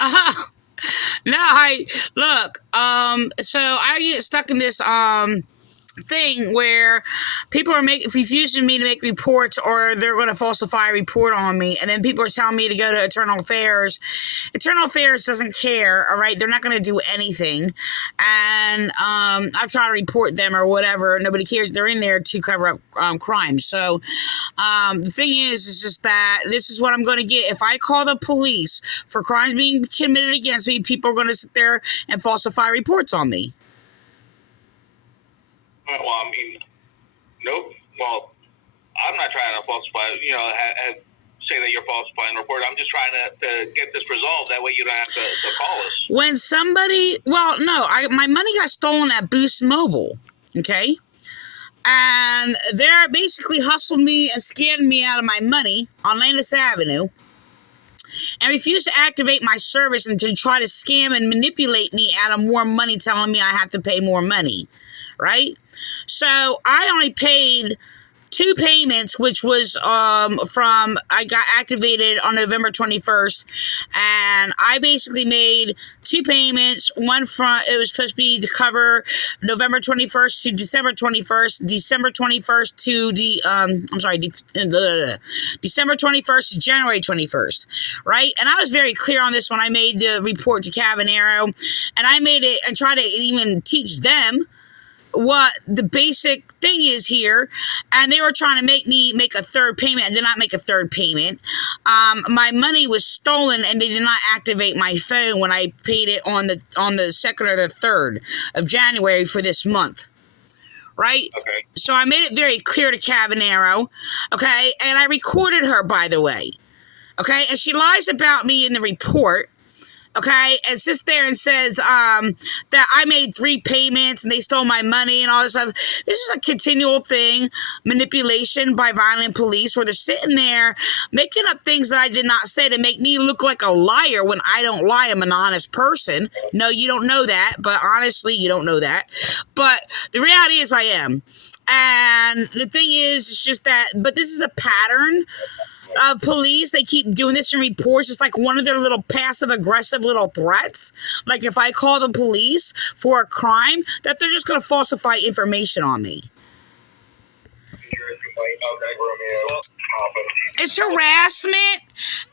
uh, no, so I get stuck in this, thing where people are refusing me to make reports, or they're going to falsify a report on me, and then people are telling me to go to Internal Affairs. Internal Affairs doesn't care, all right? They're not going to do anything, and I've tried to report them or whatever. Nobody cares. They're in there to cover up crimes. So the thing is just that this is what I'm going to get. If I call the police for crimes being committed against me, people are going to sit there and falsify reports on me. Well, I mean, nope. Well, I'm not trying to falsify, say that you're falsifying a report. I'm just trying to get this resolved. That way you don't have to call us. When somebody, my money got stolen at Boost Mobile, okay? And they're basically hustled me and scammed me out of my money on Landis Avenue, and refused to activate my service and to try to scam and manipulate me out of more money, telling me I have to pay more money, right? So I only paid 2 payments, which was I got activated on November 21st, and I basically made 2 payments. One it was supposed to be to cover November 21st to December 21st, December 21st to December 21st to January 21st, right? And I was very clear on this when I made the report to Cavanero, and I made it and tried to even teach them what the basic thing is here, and they were trying to make me make a 3rd payment. I did not make a 3rd payment. My money was stolen, and they did not activate my phone when I paid it on the 2nd or the 3rd of January for this month. Right? Okay. So I made it very clear to Cavanero, okay? And I recorded her, by the way, okay? And she lies about me in the report, okay, and sits there and says that I made 3 payments and they stole my money and all this stuff. This is a continual thing, manipulation by Vineland Police, where they're sitting there making up things that I did not say to make me look like a liar when I don't lie. I'm an honest person. No, you don't know that, but honestly, you don't know that. But the reality is I am. And the thing is, it's just that, but this is a pattern of police. They keep doing this in reports. It's like one of their little passive-aggressive little threats. Like if I call the police for a crime, that they're just going to falsify information on me. It's harassment,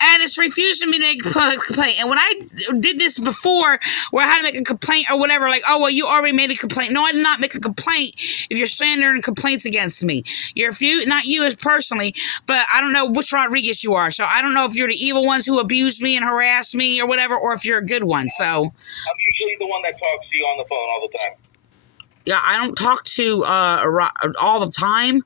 and it's refusing me to make a complaint. And when I did this before, where I had to make a complaint or whatever, like, oh, well, you already made a complaint. No, I did not make a complaint if you're slandering complaints against me. You're not you as personally, but I don't know which Rodriguez you are. So I don't know if you're the evil ones who abused me and harassed me or whatever, or if you're a good one. So I'm usually the one that talks to you on the phone all the time. Yeah, I don't talk to all the time.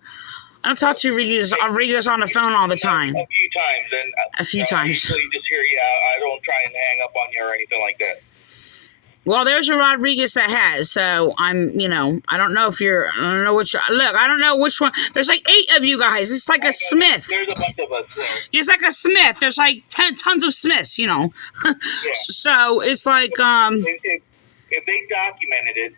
I don't talk to Rodriguez on the phone all the time. A few times, and a few times. I usually just hear you. I don't try and hang up on you or anything like that. Well, there's a Rodriguez that has, so I'm, I don't know if I don't know which, look, I don't know which one. There's like 8 of you guys. It's like a Smith. There's a bunch of us there. It's like a Smith. There's like tons of Smiths, Yeah. So it's like, If they documented it,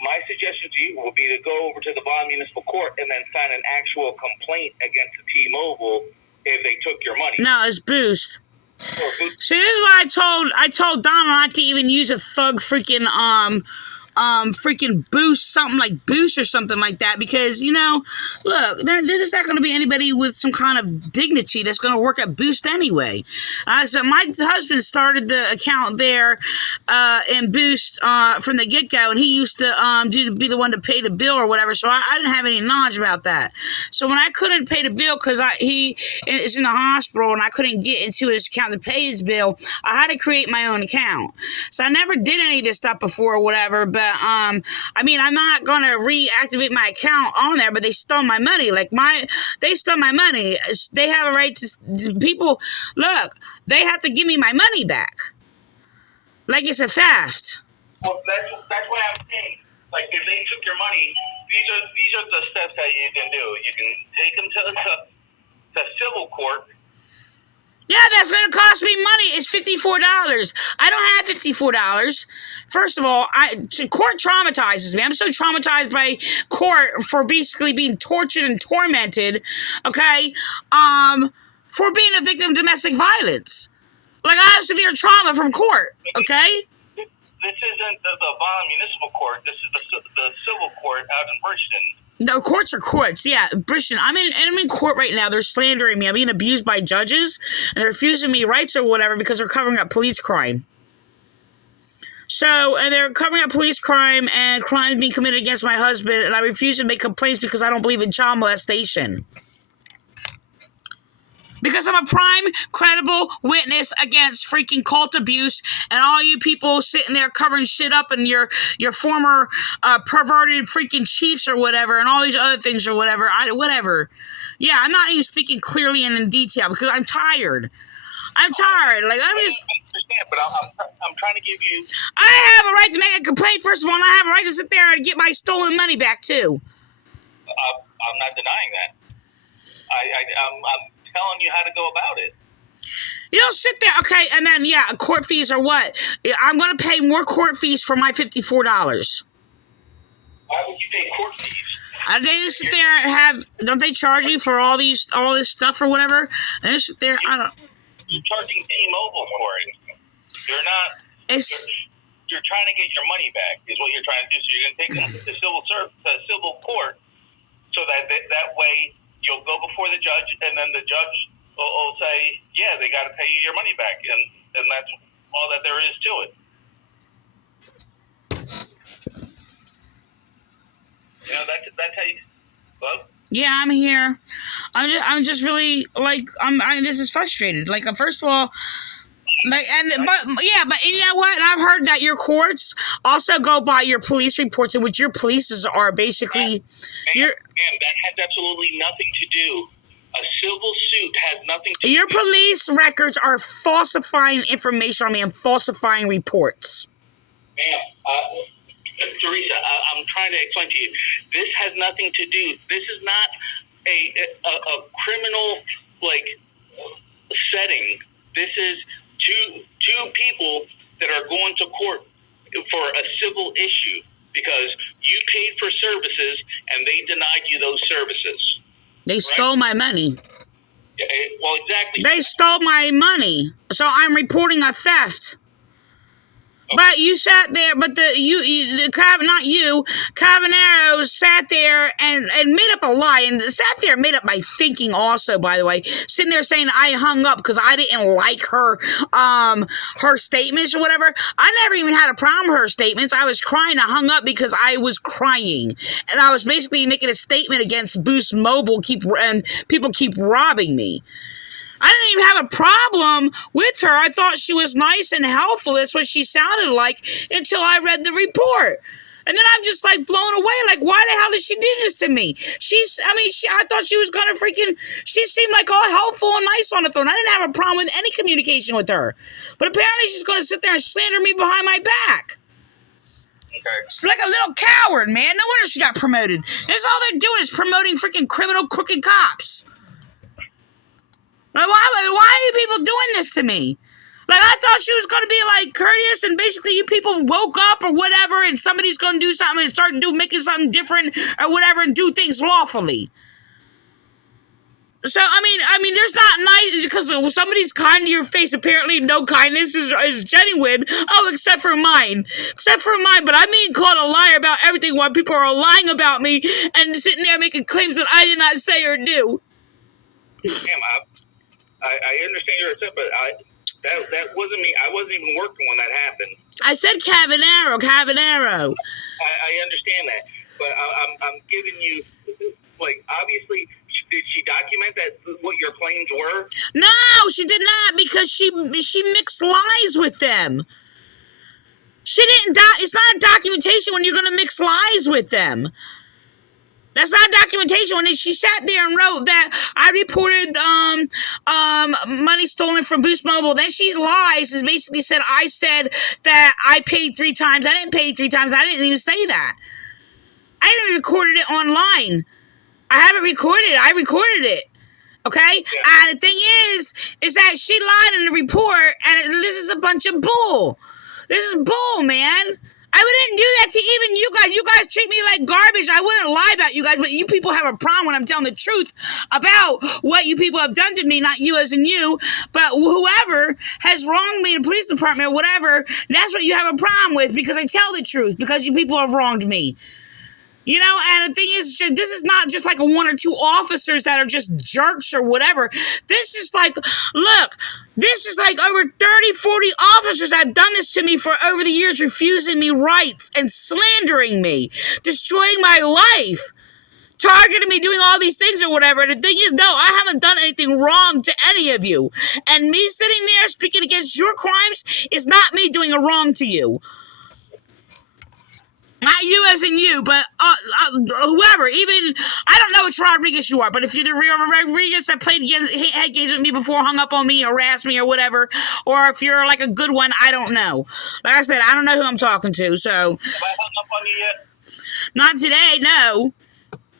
my suggestion to you would be to go over to the Bond Municipal Court and then sign an actual complaint against the T-Mobile if they took your money. No, it's Boost. See, this is what I told Donald not to even use a thug freaking freaking Boost, something like Boost or something like that, because, look, there's not going to be anybody with some kind of dignity that's going to work at Boost anyway. So my husband started the account there in Boost from the get-go, and he used to be the one to pay the bill or whatever, so I didn't have any knowledge about that. So when I couldn't pay the bill because he is in the hospital and I couldn't get into his account to pay his bill, I had to create my own account. So I never did any of this stuff before or whatever, but I'm not gonna reactivate my account on there, but they stole my money. They stole my money. They have a right to people. Look, they have to give me my money back. Like it's a theft. Well, that's what I'm saying. Like if they took your money, these are the steps that you can do. You can take them to civil court. Yeah, that's going to cost me money. It's $54. I don't have $54. First of all, court traumatizes me. I'm so traumatized by court for basically being tortured and tormented, okay, for being a victim of domestic violence. Like, I have severe trauma from court, okay? This isn't the Vaughan Municipal Court. This is the civil court out in Bridgeton. No, courts are courts. Yeah, Bridgeton. I'm in court right now. They're slandering me. I'm being abused by judges, and they're refusing me rights or whatever because they're covering up police crime. So, and they're covering up police crime and crimes being committed against my husband, and I refuse to make complaints because I don't believe in child molestation. Because I'm a prime, credible witness against freaking cult abuse, and all you people sitting there covering shit up, and your former perverted freaking chiefs or whatever, and all these other things or whatever. Whatever. Yeah, I'm not even speaking clearly and in detail because I'm tired. I'm tired. Like, I'm just. I understand, but I'm trying to give you. I have a right to make a complaint, first of all, and I have a right to sit there and get my stolen money back too. I'm not denying that. I'm telling you how to go about it. You don't sit there, okay, and then, yeah, court fees are what? I'm going to pay more court fees for my $54. Why would you pay court fees? They just sit there and have, don't they charge you for all this stuff or whatever? And they sit there, I don't. You're charging T-Mobile for it. You're not. You're trying to get your money back, is what you're trying to do. So you're going to take them to civil court, so that way you'll go before the judge, and then the judge will say, yeah, they got to pay you your money back, and that's all that there is to it. You know, that's how you. Well. Yeah, I'm here. I'm just really like this is frustrated. Like, first of all, like, but you know what? And I've heard that your courts also go by your police reports, in which your polices are basically Ma'am, that has absolutely nothing to do. A civil suit has nothing to do. Your police records are falsifying information on me and falsifying reports. Ma'am, Teresa, I'm trying to explain to you. This has nothing to do. This is not a criminal setting. This is two people that are going to court for a civil issue because you paid for services and they denied you those services. They stole my money. Well, exactly. They stole my money, so I'm reporting a theft. But you sat there, but Cavanero sat there and made up a lie, and sat there and made up my thinking also, by the way, sitting there saying I hung up because I didn't like her statements or whatever. I never even had a problem with her statements. I was crying. I hung up because I was crying, and I was basically making a statement against Boost Mobile, and people keep robbing me. I didn't even have a problem with her. I thought she was nice and helpful. That's what she sounded like until I read the report. And then I'm just like blown away. Like, why the hell did she do this to me? I thought she was going to she seemed like all helpful and nice on the phone. I didn't have a problem with any communication with her. But apparently she's going to sit there and slander me behind my back. Okay. She's like a little coward, man. No wonder she got promoted. That's all they're doing is promoting freaking criminal, crooked cops. Like, why are you people doing this to me? Like, I thought she was going to be, like, courteous, and basically you people woke up or whatever, and somebody's going to do something and start making something different or whatever and do things lawfully. So, I mean, there's not nice, because somebody's kind to your face, apparently no kindness is genuine. Oh, except for mine. But I'm being called a liar about everything while people are lying about me and sitting there making claims that I did not say or do. Ma'am, I understand you're upset, but that wasn't me. I wasn't even working when that happened. I said Cavanero. I understand that, but I'm giving you, like, obviously, did she document that what your claims were? No, she did not, because she mixed lies with them. She didn't. It's not a documentation when you're going to mix lies with them. That's not documentation. When she sat there and wrote that I reported money stolen from Boost Mobile, then she lies and basically said I said that I paid 3 times. I didn't pay 3 times. I didn't even say that. I even recorded it online. I haven't recorded it. I recorded it. Okay? Yeah. And the thing is that she lied in the report, and this is a bunch of bull. This is bull, man. I wouldn't do that to even you guys. You guys treat me like garbage. I wouldn't lie about you guys, but you people have a problem when I'm telling the truth about what you people have done to me, not you as in you, but whoever has wronged me in the police department or whatever, that's what you have a problem with, because I tell the truth, because you people have wronged me. You know, and the thing is, this is not just like a one or two officers that are just jerks or whatever. This is like, look, this is like over 30, 40 officers that have done this to me for over the years, refusing me rights and slandering me, destroying my life, targeting me, doing all these things or whatever. And the thing is, no, I haven't done anything wrong to any of you. And me sitting there speaking against your crimes is not me doing a wrong to you. Not you as in you, but whoever, even, I don't know which Rodriguez you are, but if you're the real Rodriguez that played head games with me before, hung up on me, harassed me or whatever, or if you're like a good one, I don't know. Like I said, I don't know who I'm talking to, so. Have I hung up on you yet? Not today, no.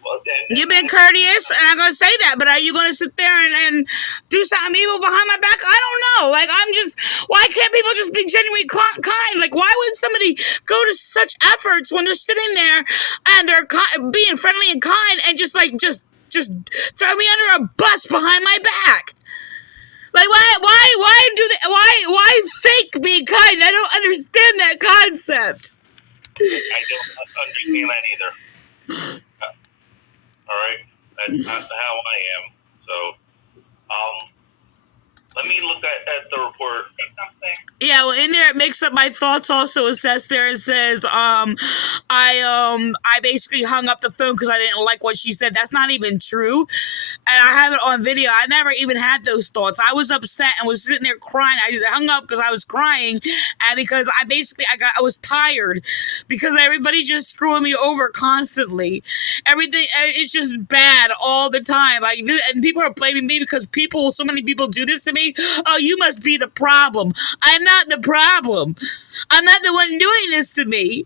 Well, then, You've been courteous, and I'm going to say that, but are you going to sit there and do something evil behind my back? I don't know. Like, why can't people just be genuinely kind? Like, why would somebody go to such efforts when they're sitting there and they're being friendly and kind and just throw me under a bus behind my back? Like, why fake being kind? I don't understand that concept. I don't understand that either. All right, that's not how I am. So, let me look at the report. Yeah, well, in there it makes up my thoughts. Also, it says there, it says, I basically hung up the phone because I didn't like what she said. That's not even true, and I have it on video. I never even had those thoughts. I was upset and was sitting there crying. I hung up because I was crying, and because I was tired because everybody's just screwing me over constantly. Everything, it's just bad all the time. And people are blaming me because so many people do this to me. Oh, you must be the problem. I'm not the problem. I'm not the one doing this to me.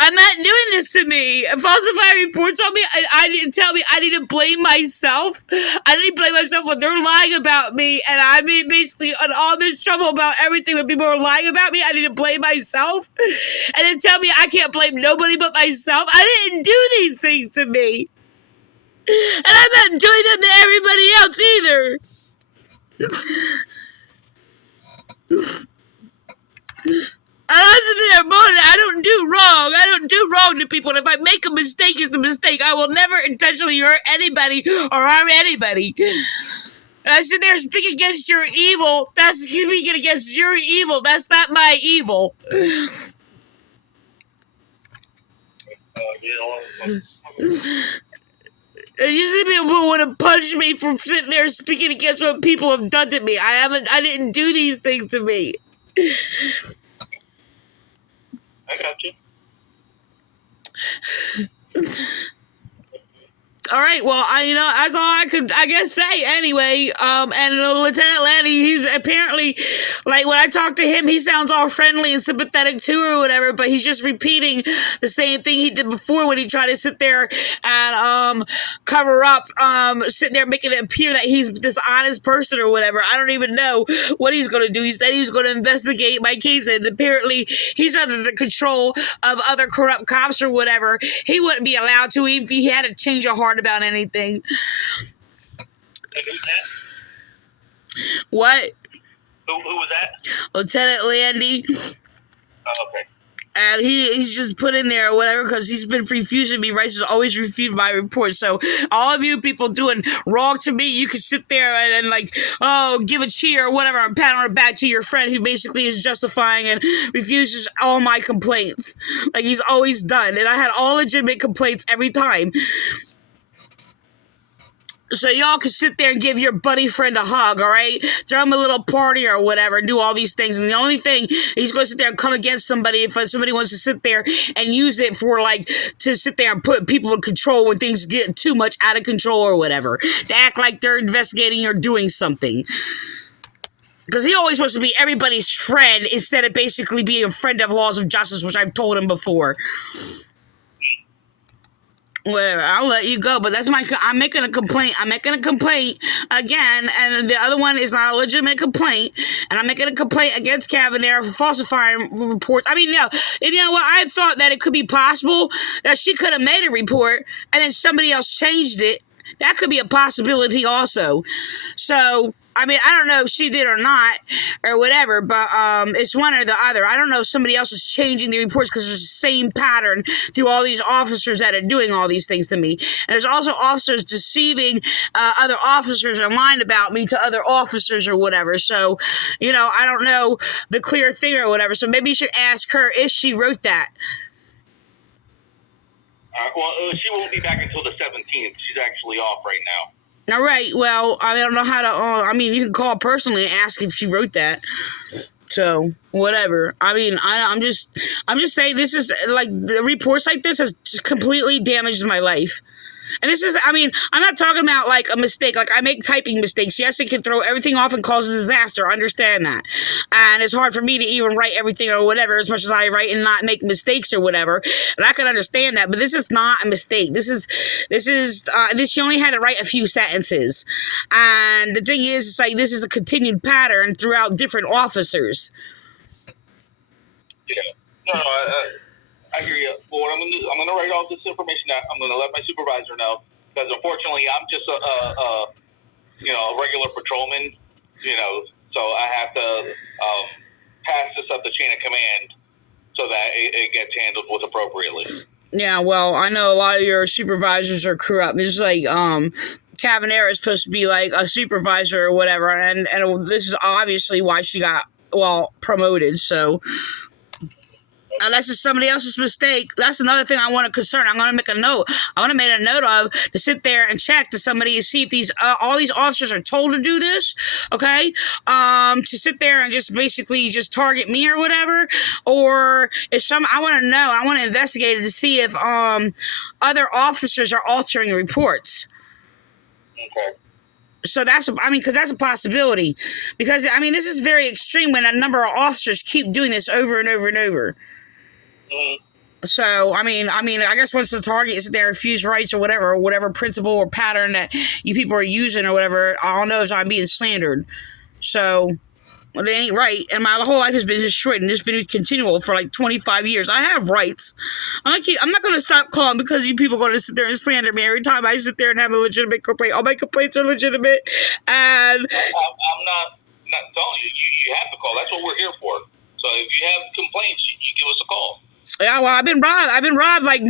I'm not doing this to me. Falsifying reports on me, I need to blame myself. I need to blame myself when they're lying about me, and I mean basically on all this trouble about everything when people are lying about me. I need to blame myself, and then tell me I can't blame nobody but myself. I didn't do these things to me, and I'm not doing them to everybody else either. I don't do wrong. I don't do wrong to people. And if I make a mistake, it's a mistake. I will never intentionally hurt anybody or harm anybody. And I sit there and speak against your evil. That's speaking against your evil. That's not my evil. And you see people who want to punch me for sitting there speaking against what people have done to me. I didn't do these things to me. I got you. All right, well, that's all I could, I guess, say anyway. And Lieutenant Landy, he's apparently, like, when I talk to him, he sounds all friendly and sympathetic too or whatever, but he's just repeating the same thing he did before when he tried to sit there and cover up, sitting there making it appear that he's this honest person or whatever. I don't even know what he's going to do. He said he was going to investigate my case, and apparently he's under the control of other corrupt cops or whatever. He wouldn't be allowed to, even if he had a change of heart about anything. What? Who was that? Lieutenant Landy. Oh, okay. And he's just put in there or whatever because he's been refusing me rights. He's always refused my report. So all of you people doing wrong to me, you can sit there and like, oh, give a cheer or whatever, and pat on the back to your friend who basically is justifying and refuses all my complaints. Like he's always done. And I had all legitimate complaints every time. So y'all can sit there and give your buddy friend a hug, all right? Throw him a little party or whatever and do all these things. And the only thing, he's going to sit there and come against somebody if somebody wants to sit there and use it for, like, to sit there and put people in control when things get too much out of control or whatever. To act like they're investigating or doing something. Because he always wants to be everybody's friend instead of basically being a friend of laws of justice, which I've told him before. Whatever, I'll let you go, but I'm making a complaint. I'm making a complaint again, and the other one is not a legitimate complaint, and I'm making a complaint against Cavanaugh for falsifying reports. I mean, no, and you know what? I thought that it could be possible that she could have made a report, and then somebody else changed it. That could be a possibility also. So, I mean, I don't know if she did or not, or whatever, but it's one or the other. I don't know if somebody else is changing the reports because there's the same pattern through all these officers that are doing all these things to me. And there's also officers deceiving other officers and lying about me to other officers or whatever. So, you know, I don't know the clear thing or whatever. So maybe you should ask her if she wrote that. She won't be back until the 17th. She's actually off right now. All right. Well, I don't know how to. I mean, you can call personally and ask if she wrote that. So whatever. I mean, I'm just saying this is like the reports like this has just completely damaged my life. And this is, I mean, I'm not talking about like a mistake. Like I make typing mistakes. Yes, it can throw everything off and cause a disaster. I understand that. And it's hard for me to even write everything or whatever as much as I write and not make mistakes or whatever. And I can understand that. But this is not a mistake. She only had to write a few sentences. And the thing is, it's like this is a continued pattern throughout different officers. Yeah. No, I hear you. Well, what I'm going to do, I'm going to write all this information out. I'm going to let my supervisor know because unfortunately I'm just a regular patrolman, so I have to pass this up the chain of command so that it gets handled with appropriately. Yeah, well, I know a lot of your supervisors are corrupt. It's like Cavanaugh is supposed to be like a supervisor or whatever, and this is obviously why she got promoted. So. Unless it's somebody else's mistake, that's another thing I want to concern. I'm going to make a note. I want to make a note of to sit there and check to somebody and see if these all these officers are told to do this, okay? To sit there and just basically just target me or whatever, or if I want to know. I want to investigate it to see if other officers are altering reports. Okay. So because that's a possibility. Because, I mean, this is very extreme when a number of officers keep doing this over and over and over. Mm-hmm. So, I mean, I guess once the target is there, refuse rights or whatever principle or pattern that you people are using or whatever, all I know is I'm being slandered. So, it ain't right. And my whole life has been destroyed and it's been continual for like 25 years. I have rights. I'm not going to stop calling because you people are going to sit there and slander me every time I sit there and have a legitimate complaint. All my complaints are legitimate. And I'm not telling you. You have to call. That's what we're here for. So if you have complaints, you give us a call. Yeah, well, I've been robbed like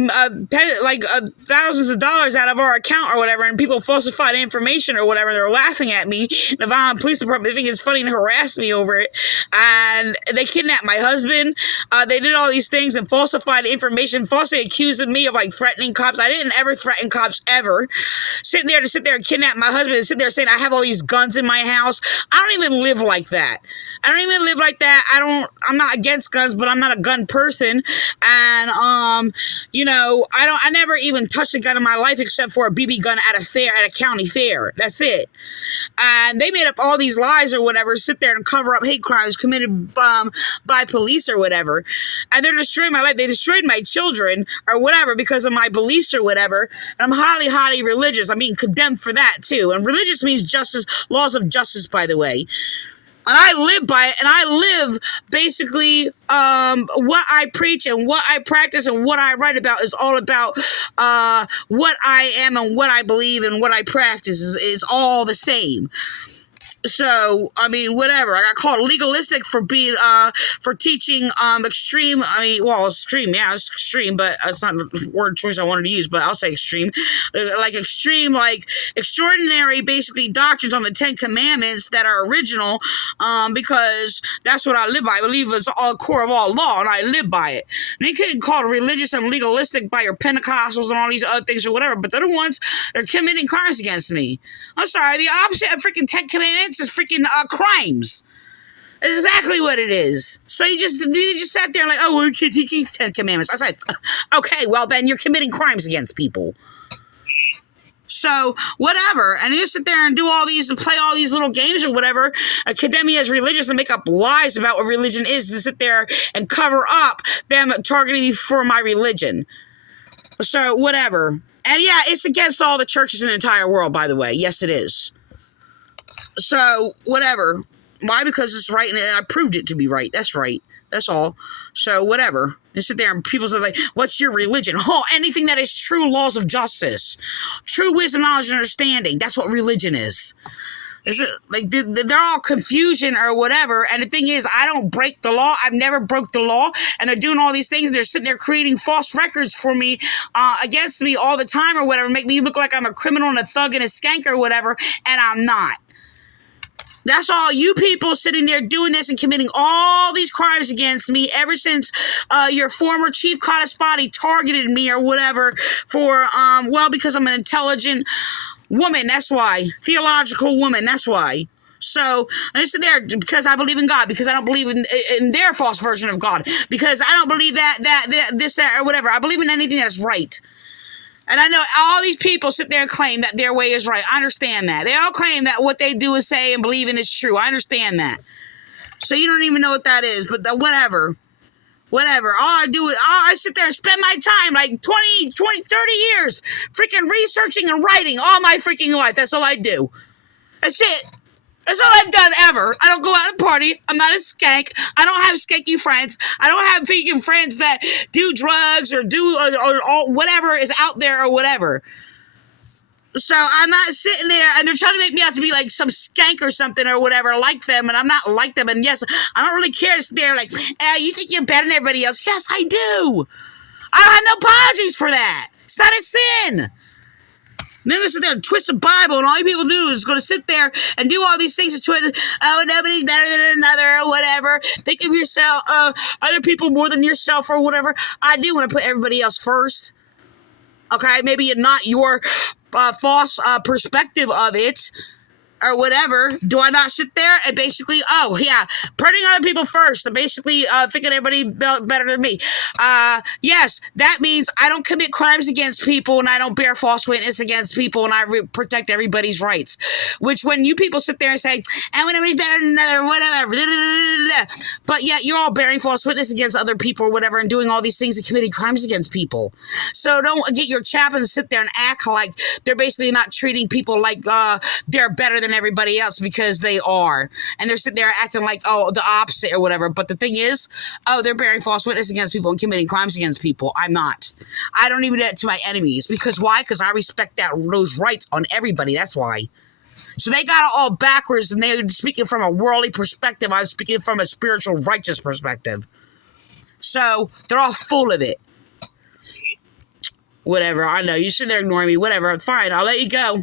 thousands of dollars out of our account or whatever, and people falsified information or whatever. They're laughing at me. The Vineland Police Department, they think it's funny to harass me over it, and they kidnapped my husband. They did all these things and falsified information, falsely accusing me of like threatening cops. I didn't ever threaten cops ever. Sit there and kidnap my husband and sit there saying I have all these guns in my house. I don't even live like that. I'm not against guns, but I'm not a gun person. And, I never even touched a gun in my life except for a BB gun at a county fair. That's it. And they made up all these lies or whatever, sit there and cover up hate crimes committed by police or whatever. And they're destroying my life. They destroyed my children or whatever because of my beliefs or whatever. And I'm highly, highly religious. I'm being condemned for that too. And religious means justice, laws of justice, by the way. And I live by it, and I live basically what I preach and what I practice and what I write about is all about what I am and what I believe and what I practice is all the same. So, I mean, whatever. I got called legalistic for being, for teaching, extreme. Extreme. Yeah, it's extreme, but it's not the word choice I wanted to use, but I'll say extreme. Extraordinary, basically, doctrines on the 10 Commandments that are original, because that's what I live by. I believe it's all core of all law, and I live by it. And they couldn't call it religious and legalistic by your Pentecostals and all these other things or whatever, but they're the ones that are committing crimes against me. I'm sorry, the opposite of freaking 10 Commandments is freaking crimes. That's exactly what it is. So you just sat there like, we're teaching 10 Commandments. I said, okay, well then you're committing crimes against people. So, whatever. And you sit there and do all these, and play all these little games or whatever, condemn me as religious and make up lies about what religion is to sit there and cover up them targeting me for my religion. So, whatever. And yeah, it's against all the churches in the entire world, by the way. Yes, it is. So, whatever. Why? Because it's right, and I proved it to be right. That's right. That's all. So, whatever. And sit there and people say, like, what's your religion? Oh, anything that is true laws of justice. True wisdom, knowledge, and understanding. That's what religion is. Is it like they're all confusion or whatever? And the thing is, I don't break the law. I've never broke the law, and they're doing all these things. And they're sitting there creating false records for me, against me all the time or whatever, make me look like I'm a criminal and a thug and a skank or whatever, and I'm not. That's all you people sitting there doing this and committing all these crimes against me ever since your former chief Cottaspotty targeted me or whatever for, because I'm an intelligent woman, that's why. Theological woman, that's why. So, I sit there because I believe in God, because I don't believe in their false version of God, because I don't believe that, or whatever. I believe in anything that's right. And I know all these people sit there and claim that their way is right. I understand that. They all claim that what they do and say and believe in is true. I understand that. So you don't even know what that is, but whatever. Whatever. All I do is, I sit there and spend my time, like 20, 30 years, freaking researching and writing all my freaking life. That's all I do. That's it. That's all I've done ever. I don't go out and party. I'm not a skank. I don't have skanky friends. I don't have freaking friends that do drugs or do or whatever is out there or whatever. So I'm not sitting there, and they're trying to make me out to be like some skank or something or whatever, like them, and I'm not like them. And yes, I don't really care to sit there like, you think you're better than everybody else. Yes, I do. I have no apologies for that. It's not a sin. And then they sit there and twist the Bible, and all you people do is go to sit there and do all these things to twist. Oh, nobody's better than another or whatever. Think of yourself, other people more than yourself or whatever. I do want to put everybody else first. Okay, maybe not your false perspective of it or whatever. Do I not sit there and basically, putting other people first and basically thinking everybody better than me? Yes, that means I don't commit crimes against people, and I don't bear false witness against people, and I protect everybody's rights. Which when you people sit there and say, nobody's better than another, whatever, but yet you're all bearing false witness against other people or whatever and doing all these things and committing crimes against people. So don't get your chap and sit there and act like they're basically not treating people like they're better than everybody else, because they are. And they're sitting there acting like, the opposite or whatever. But the thing is, they're bearing false witness against people and committing crimes against people. I'm not. I don't even do that to my enemies. Because why? Because I respect those rights on everybody. That's why. So they got it all backwards, and they're speaking from a worldly perspective. I was speaking from a spiritual, righteous perspective. So they're all full of it. Whatever. I know. You sit there ignoring me. Whatever. Fine. I'll let you go.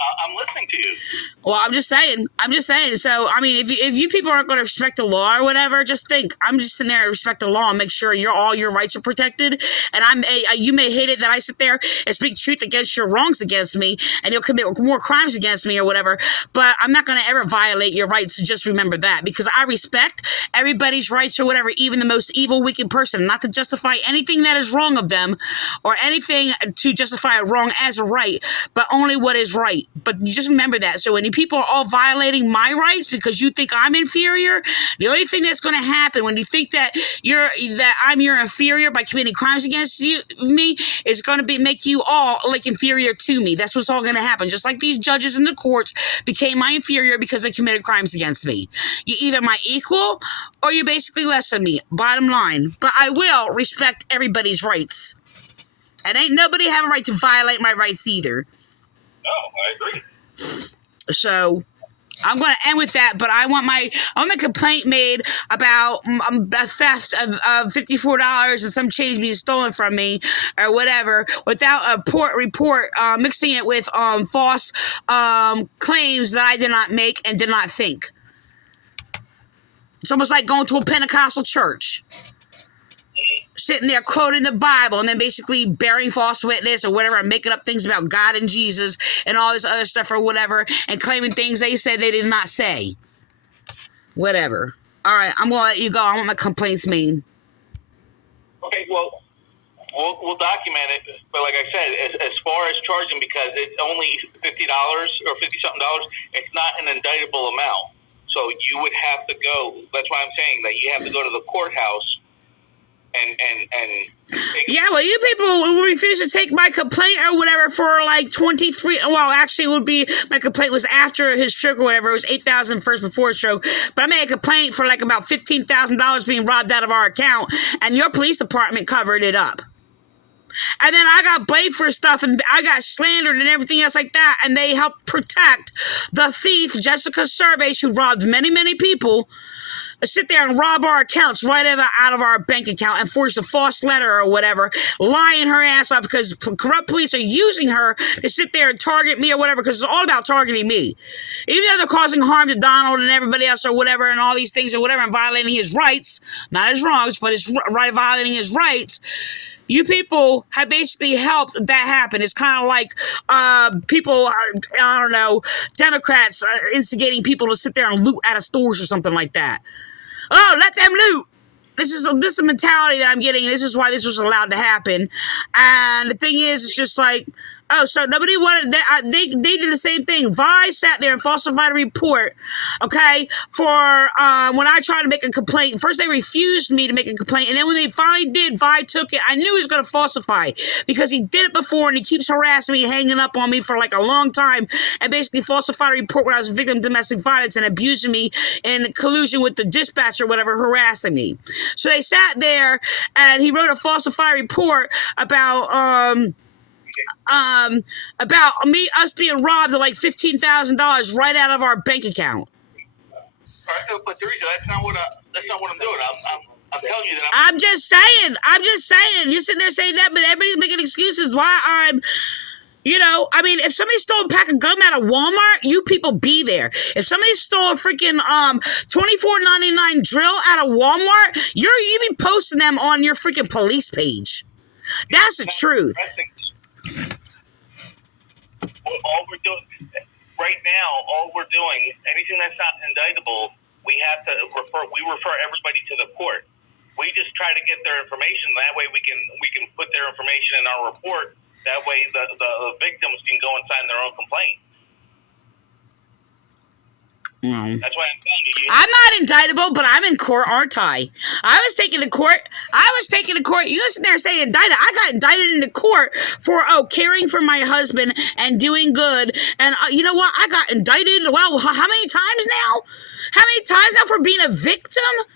I'm listening to you. Well, I'm just saying. So, I mean, if you people aren't going to respect the law or whatever, just think. I'm just sitting there to respect the law and make sure all your rights are protected. And you may hate it that I sit there and speak truth against your wrongs against me, and you'll commit more crimes against me or whatever. But I'm not going to ever violate your rights. So just remember that, because I respect everybody's rights or whatever, even the most evil, wicked person. Not to justify anything that is wrong of them, or anything to justify a wrong as a right, but only what is right. But you just remember that. So when you people are all violating my rights because you think I'm inferior, the only thing that's going to happen when you think that I'm your inferior by committing crimes against me is going to make you all like inferior to me. That's what's all going to happen. Just like these judges in the courts became my inferior because they committed crimes against me. You're either my equal or you're basically less than me. Bottom line. But I will respect everybody's rights. And ain't nobody have a right to violate my rights either. Oh, I agree. So I'm going to end with that, but I want my complaint made about a theft of $54 and some change being stolen from me or whatever, without a report mixing it with false claims that I did not make and did not think. It's almost like going to a Pentecostal church, sitting there quoting the Bible and then basically bearing false witness or whatever, and making up things about God and Jesus and all this other stuff or whatever, and claiming things they said they did not say. Whatever. All right, I'm going to let you go. I want my complaints made. Okay, well, we'll document it. But like I said, as far as charging, because it's only $50 or $50-something, it's not an indictable amount. So you would have to go. That's why I'm saying that you have to go to the courthouse Yeah, well, you people will refuse to take my complaint or whatever for like 23. Well, actually, it would be my complaint was after his stroke or whatever. It was $8,000 first before his stroke. But I made a complaint for like about $15,000 being robbed out of our account, and your police department covered it up. And then I got blamed for stuff, and I got slandered and everything else like that, and they helped protect the thief, Jessica Cervez, who robbed many, many people, sit there and rob our accounts right out of our bank account and forge a false letter or whatever, lying her ass off because corrupt police are using her to sit there and target me or whatever, because it's all about targeting me. Even though they're causing harm to Donald and everybody else or whatever and all these things or whatever and violating his rights, not his wrongs, but his right, violating his rights, you people have basically helped that happen. It's kind of like people, I don't know, Democrats instigating people to sit there and loot out of stores or something like that. Oh, let them loot. This is the mentality that I'm getting. This is why this was allowed to happen. And the thing is, it's just like, oh, so nobody wanted that. They did the same thing. Vi sat there and falsified a report, okay, for when I tried to make a complaint. First, they refused me to make a complaint, and then when they finally did, Vi took it. I knew he was going to falsify because he did it before, and he keeps harassing me, hanging up on me for like a long time, and basically falsified a report when I was a victim of domestic violence and abusing me in collusion with the dispatcher, whatever, harassing me. So they sat there, and he wrote a falsified report about us being robbed of like $15,000 right out of our bank account. All right, but Teresa, that's not what I'm doing. I'm telling you that. I'm just saying. You're sitting there saying that, but everybody's making excuses why I'm. You know, I mean, if somebody stole a pack of gum out of Walmart, you people be there. If somebody stole a freaking $24.99 drill out of Walmart, you be posting them on your freaking police page. That's the truth. All we're doing right now, anything that's not indictable, we have to refer everybody to the court. We just try to get their information. That way we can put their information in our report. That way the victims can go and sign their own complaint. That's why I'm telling you. I'm not indictable, but I'm in court, aren't I? I was taken to court. You listen there saying indicted. I got indicted into court for, caring for my husband and doing good. And you know what? I got indicted, well, how many times now? How many times now for being a victim?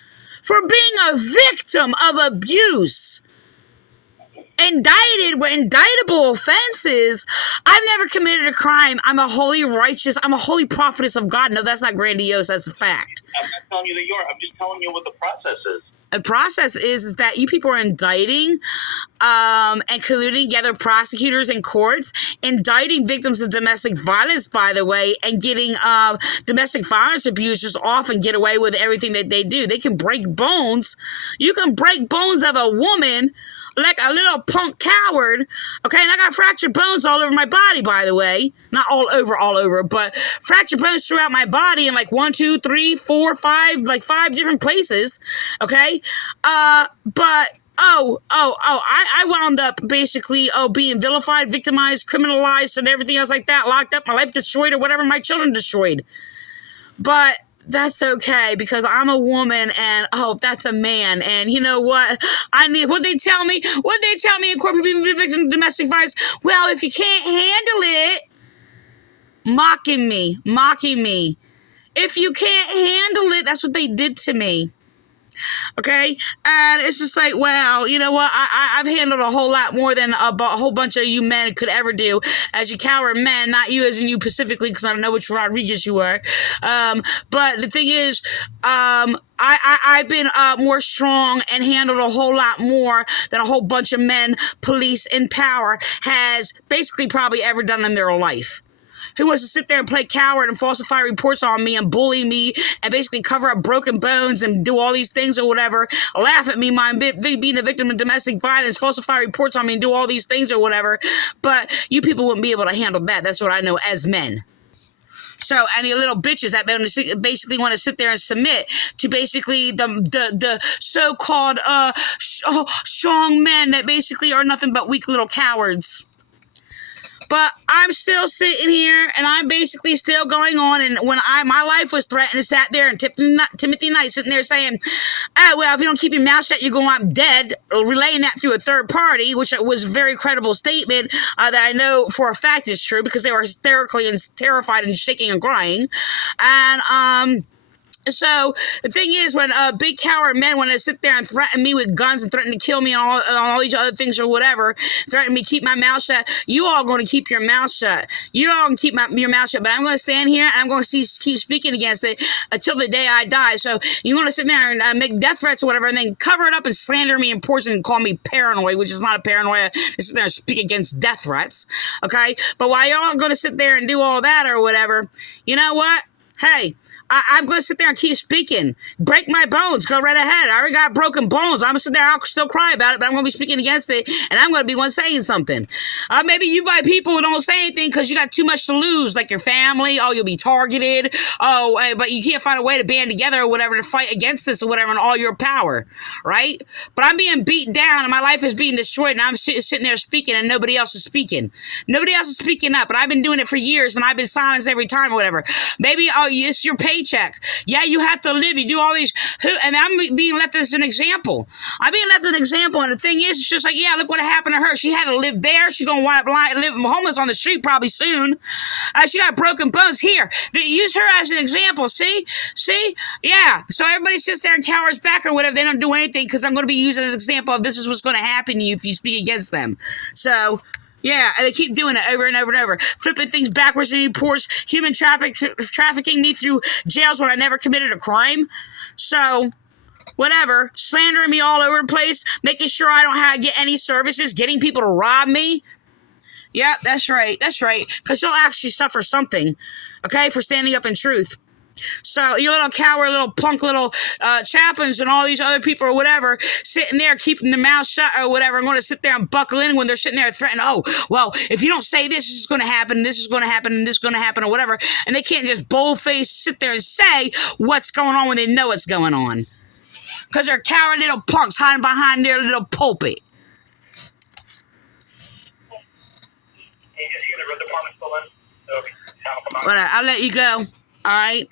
For being a victim of abuse. Indicted with indictable offenses. I've never committed a crime. I'm a holy prophetess of God. No, that's not grandiose. That's a fact. I'm not telling you that you are. I'm just telling you what the process is. The process is that you people are indicting and colluding together, prosecutors and courts, indicting victims of domestic violence, by the way, and getting domestic violence abusers off and get away with everything that they do. They can break bones. You can break bones of a woman like a little punk coward, okay? And I got fractured bones all over my body, by the way. Not all over, but fractured bones throughout my body in like 1, 2, 3, 4, 5, like 5 different places, okay? But I wound up basically, being vilified, victimized, criminalized, and everything else like that, locked up, my life destroyed, or whatever, my children destroyed. But that's okay, because I'm a woman, and that's a man. And you know what? What they tell me in court for being victim of domestic violence? Well, if you can't handle it, mocking me. If you can't handle it, that's what they did to me. Okay, and it's just like, wow, you know what? I've handled a whole lot more than a whole bunch of you men could ever do, as you coward men. Not you, as in you specifically, because I don't know which Rodriguez you are. But the thing is, I've been more strong and handled a whole lot more than a whole bunch of men, police in power, has basically probably ever done in their life. Who wants to sit there and play coward and falsify reports on me and bully me and basically cover up broken bones and do all these things or whatever, laugh at me, being a victim of domestic violence, falsify reports on me and do all these things or whatever. But you people wouldn't be able to handle that. That's what I know as men. So any little bitches that basically want to sit there and submit to basically the so-called strong men that basically are nothing but weak little cowards. But I'm still sitting here, and I'm basically still going on. And when my life was threatened, I sat there and Timothy Knight sitting there saying, "Oh well, if you don't keep your mouth shut, you're going to I'm dead," relaying that through a third party, which was a very credible statement that I know for a fact is true because they were hysterically and terrified and shaking and crying. And so the thing is, when big coward men want to sit there and threaten me with guns and threaten to kill me and all these other things or whatever, threaten me to keep my mouth shut, you all going to keep your mouth shut. You all can keep your mouth shut, but I'm going to stand here and I'm going to keep speaking against it until the day I die. So you're going to sit there and make death threats or whatever, and then cover it up and slander me in poison and call me paranoid, which is not a paranoia. To sit there and speak against death threats, okay? But while y'all going to sit there and do all that or whatever, you know what? Hey, I'm going to sit there and keep speaking. Break my bones. Go right ahead. I already got broken bones. I'm going to sit there. I'll still cry about it, but I'm going to be speaking against it, and I'm going to be one saying something. Maybe you by people who don't say anything because you got too much to lose, like your family. Oh, you'll be targeted. Oh, but you can't find a way to band together or whatever to fight against this or whatever in all your power, right? But I'm being beat down, and my life is being destroyed, and I'm sitting there speaking, and nobody else is speaking. Nobody else is speaking up, but I've been doing it for years, and I've been silenced every time or whatever. Maybe, it's your paycheck. Yeah, you have to live. You do all these, and I'm being left as an example. I'm being left as an example, and the thing is, it's just like, yeah, look what happened to her. She had to live there. She's going to wind up live homeless on the street probably soon. She got broken bones. Here, use her as an example. See? Yeah. So everybody sits there and cowers back or whatever. They don't do anything because I'm going to be using as an example of this is what's going to happen to you if you speak against them. So, yeah, and they keep doing it over and over and over. Flipping things backwards in reports, human trafficking me through jails when I never committed a crime. So, whatever. Slandering me all over the place, making sure I don't get any services, getting people to rob me. Yeah, that's right. Because you'll actually suffer something, okay, for standing up in truth. So you little coward, little punk, little chaplains and all these other people or whatever sitting there keeping their mouth shut or whatever and going to sit there and buckle in when they're sitting there threatening, oh, well, if you don't say this is going to happen, this is going to happen, and this is going to happen or whatever. And they can't just bold-faced sit there and say what's going on when they know what's going on. Because they're coward little punks hiding behind their little pulpit. Whatever, I'll let you go. All right.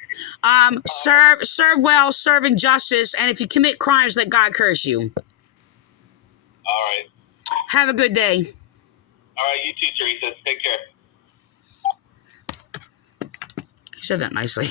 Serve well, serve in justice, and if you commit crimes, let God curse you. All right. Have a good day. All right, you too, Teresa. Take care. You said that nicely.